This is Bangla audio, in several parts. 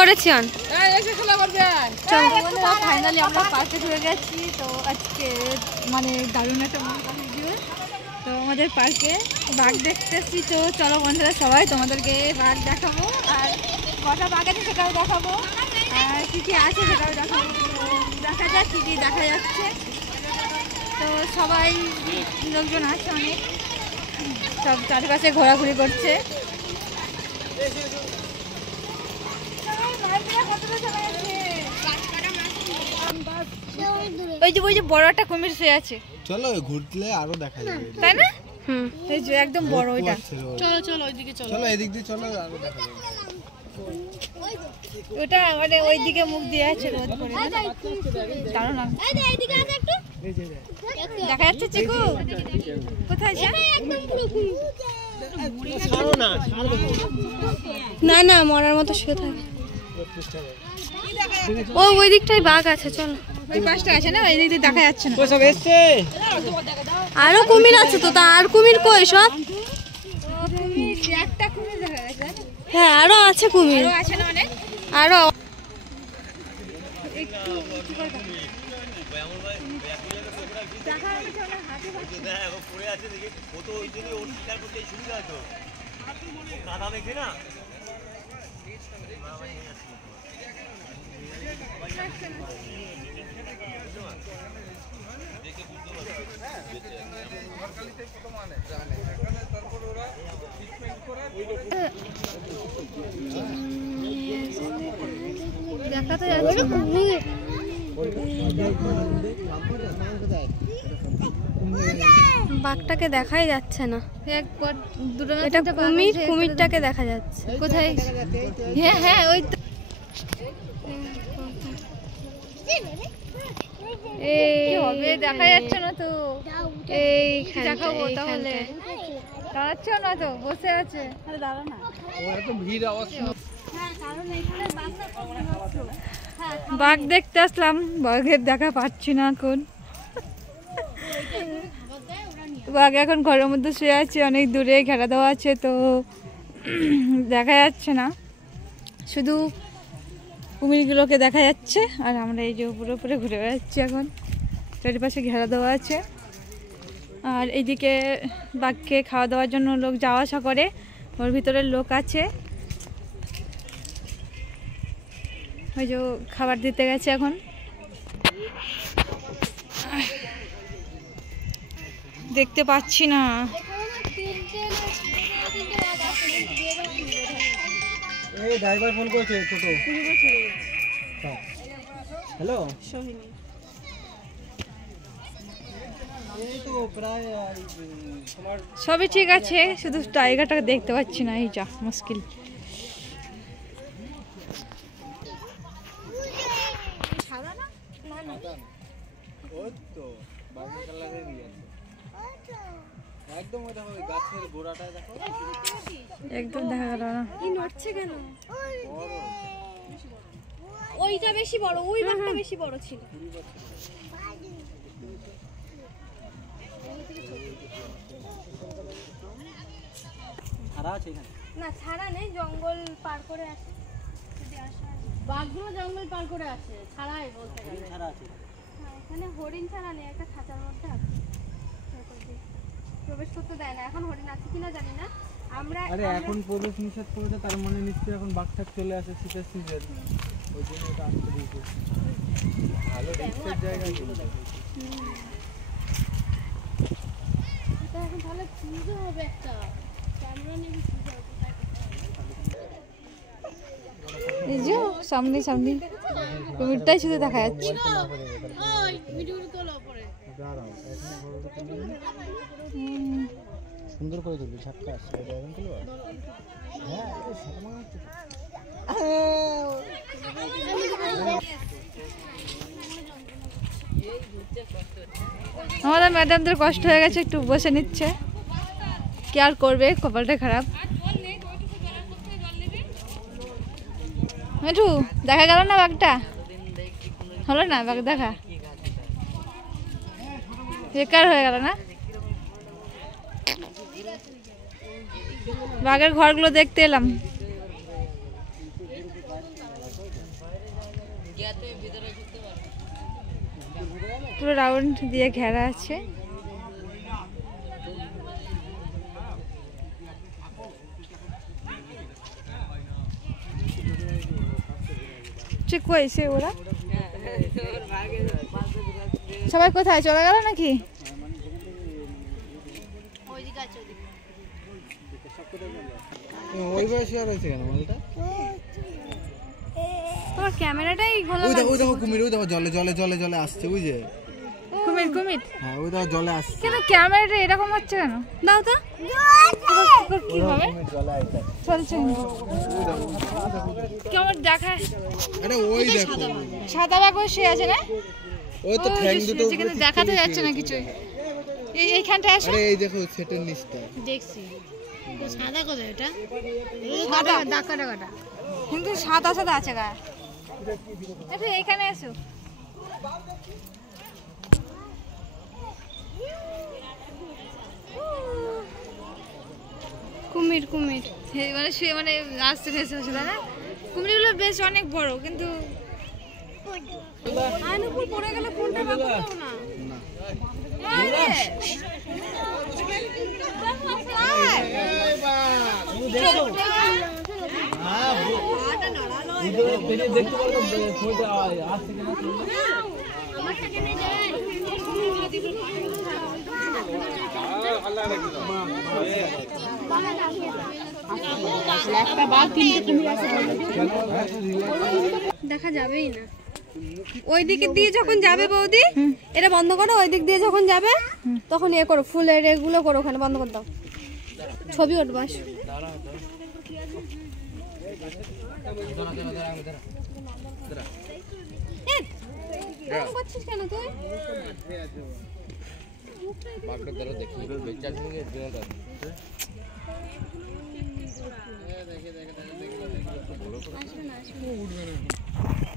করেছি অন ফাইনালি আমরা পার্কে ঢুকে গেছি। তো আজকে মানে দারুণ একটা ভিডিও। তো আমাদের পার্কে বাঘ দেখতে এসেছি। তো চলো বন্ধুরা সবাই তোমাদেরকে বাঘ দেখাবো, আর কটা বাঘ আছে সেটাও দেখাবো, আর কী কী আছে সেটাও দেখাবো। দেখা যাক কী কী দেখা যাচ্ছে। তো সবাই লোকজন আছে অনেক, সব চারপাশে ঘোরাঘুরি করছে। ওই যে বড় একটা কুমির শুয়ে আছে, চলো ঘুরলে আরো দেখা যাবে, তাই না? এই যে একদম বড় ওইটা। চলো ওইদিকে চলো এদিক দিয়ে চলো আরো দেখা যাবে। ওটা মানে ওইদিকে মুখ দিয়ে আছে রোদ করে, দারুণ দেখা যাচ্ছে। চিকু কোথায় আছে? না না মরার মতো শুয়ে থাকে। ওই দিকটাই বাঘ আছে, চলো। ওই পাশটা আছে না, ওই দিক দিয়ে দেখা যাচ্ছে না। আরো কুমির আছে তো, তা আর কুমির কই সব? একটা কুমির দেখা গেছে। হ্যাঁ আরো আছে কুমির, আছে না অনেক আরো। দেখা তো যাচ্ছে বাঘটাকে দেখাই যাচ্ছে না। দুটো এটা কুমির, কুমিরটাকে দেখা যাচ্ছে কোথায়? হ্যাঁ হ্যাঁ ওই তো। এই হবে দেখা যাচ্ছে না তো। এই দেখাবো তাহলে, দাঁড়াচ্ছেও না তো, বসে আছে। আরে দাঁড়া না, বাঘ দেখতে আসলাম, বাঘের দেখা পাচ্ছি না এখন। বাঘ এখন ঘরের মধ্যে শুয়ে আছে, অনেক দূরে ঘেরা দেওয়া আছে, তো দেখা যাচ্ছে না, শুধু কুমিরগুলোকে দেখা যাচ্ছে। আর আমরা এই যে উপরে উপরে ঘুরে বেড়াচ্ছি এখন, চারিপাশে ঘেরা দেওয়া আছে। আর এইদিকে বাঘকে খাওয়া দাওয়ার জন্য লোক যাওয়া আসা করে, ওর ভিতরে লোক আছে, ওই যে খাবার দিতে গেছে এখন। দেখতে পাচ্ছি না। এই ড্রাইভার ফোন করেছে ছোট। হ্যালো সোহিনী, এই তো প্রায় তোমার সবই ঠিক আছে, শুধু টাইগারটাকে দেখতে পাচ্ছি না, এই যা মুশকিল। ওই তো বাগের কালারেরই আছে একদম। ওই দেখো গাছের গোড়াটায় দেখো, একদম দেখা গেল না। কি নড়ছে কেন? ওইটা বেশি বড়, ওই বাঘটা বেশি বড় ছিল। ছাড়া আছে এখানে? না ছাড়া নেই, জঙ্গল পার করে আছে। বাঘগুলো জঙ্গল পার করে আছে, ছাড়াই বলতে গেলে। ছাড়া আছে হ্যাঁ, এখানে হরিণ ছাড়া নেই, একটা খাঁচার মধ্যে আছে, প্রবেশ করতে দেয় না। এখন হরিণ আছে কিনা জানি না। আরে এখন প্রবেশ নিষেধ করেছে, তার মানে নিশ্চয়ই এখন বাঘ টাক চলে আসে, শীতের সিজন, ওই জন্য এটা আসতে দিয়েছে। ভালো রিস্কের জায়গা কিন্তু। এটা এখন তাহলে খুঁজতে হবে, একটা ক্যামেরা নিয়ে খুঁজতে হবে। এই যে সামনে সামনে কুমিরটাই শুধু দেখা যাচ্ছে। সুন্দর করে তুলবি, ঝাটকা আসছে। আমাদের ম্যাডামদের কষ্ট হয়ে গেছে, একটু বসে নিচ্ছে, কি আর করবে, কপালটা খারাপ। মিঠু দেখা গেল না বাঘটা? হলো না বাঘ দেখা, বেকার হয়ে গেল না। বাঘের ঘরগুলো দেখতে এলাম। পুরো রাউন্ড দিয়ে ঘেরা আছে। ঠিক কইছে ওরা সবাই কোথায় চলে গেল নাকি? ওই বয়সী আর হয়েছে কেন মালটা? তোমার ক্যামেরাটাই ঘোলা ওই দেখো কুমির, ওই দেখো জলে জলে জলে জলে আসছে, বুঝে? কুমির কুমির হ্যাঁ ওই দেখো জলে আসছে। কেন ক্যামেরাটা এরকম হচ্ছে কেন? দাও তো কি হবে চলছে কেমন দেখা? আরে ওই দেখো সাদা বাঘ বসে আছে না? ওই তো ঠ্যাং দুটো কিন্তু দেখাতে যাচ্ছে না কিছুই। এইখানটা আসো। আরে এই দেখো সেটের নিচটা দেখছি সাদা কোথায় এটা? সাদা ডাকা ডাকাটা কিন্তু সাদা সাদা আছে গায়ে। আচ্ছা এখানে এসো। কুমির কুমির মানে সে মানে আসতে ভেসে আসে তাই না? কুমিরগুলো বেশ অনেক বড় কিন্তু আনুকুল পড়ে গেলে ফোনটা বাঁচাবো না। দেখা যাবেই না। ওই দিকে দিয়ে যখন যাবে বৌদি, এটা বন্ধ করো। ওই দিক দিয়ে যখন যাবে তখন এ করো, ফুলের এগুলো করো, ওখানে বন্ধ করে দাও, ছবি উঠবে। করছিস কেন তুই?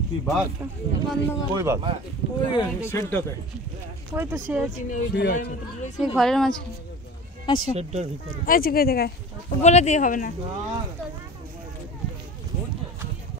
কি বাঘ? কই বাঘ? ওই শেডটাতে। ওই তো সে আছে সেই ঘরের মাঝখানে। আচ্ছা শেডটার ভিতরে। আচ্ছা কই দেখায় বলে দিয়ে হবে না।